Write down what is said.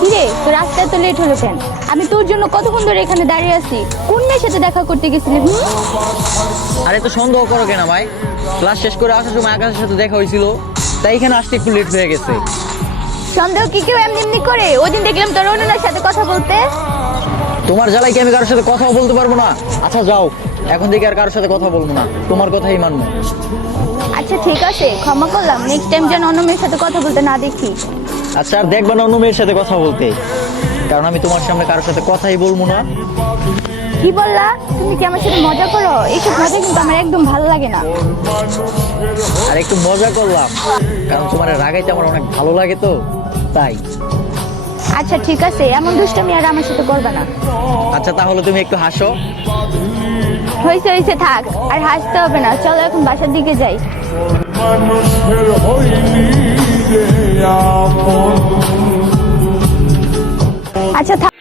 কিরে তোর রাস্তায় তো লেট হলো কেন? আমি তোর জন্য কতক্ষণ ধরে এখানে দাঁড়িয়ে আছি। কোন মেয়ের সাথে দেখা করতে গেছিলি? আরে তো সন্দেহ করো কেন ভাই? ক্লাস শেষ করে আসার সময় আকাশের সাথে দেখা হয়েছিল, তাই এখানে আসতে একটু লেট হয়ে গেছে। সন্দেহ কি কেউ এমনি এমনি করে? ওই দিন দেখলাম তোর অন্যদের সাথে কথা বলতে। তোমার জ্বালাই কি আমি কারোর সাথে কথাও বলতে পারবো না? আচ্ছা যাও, এখন থেকে আর কারোর সাথে কথা বলবো না, তোমার কথাই মানবো। আচ্ছা ঠিক আছে, ক্ষমা করলাম। নেক্সট টাইম যেন অন্য মেয়ের সাথে কথা বলতে না দেখি। আচ্ছা আর দেখবা না অন্য মেয়ের সাথে কথা বলতে, কারণ আমি তোমার সামনে কারোর সাথে কথাই বলবো না। কি বললা? তুমি কি আমার সাথে মজা করো? এইসব মজা কিন্তু আমার একদম ভালো লাগে না। আর একটু মজা করলাম, কারণ তোমার রাগাইতে আমার অনেক ভালো লাগে তো, তাই। আচ্ছা ঠিক আছে, এমন দুষ্টামি আর আমার সাথে করবে না। আচ্ছা তাহলে তুমি একটু হাসো। হয়েছে হয়েছে, থাক আর হাসতে হবে না। চলো এখন বাসার দিকে যাই। মানুষের হইলি রে আপন। আচ্ছা থাক।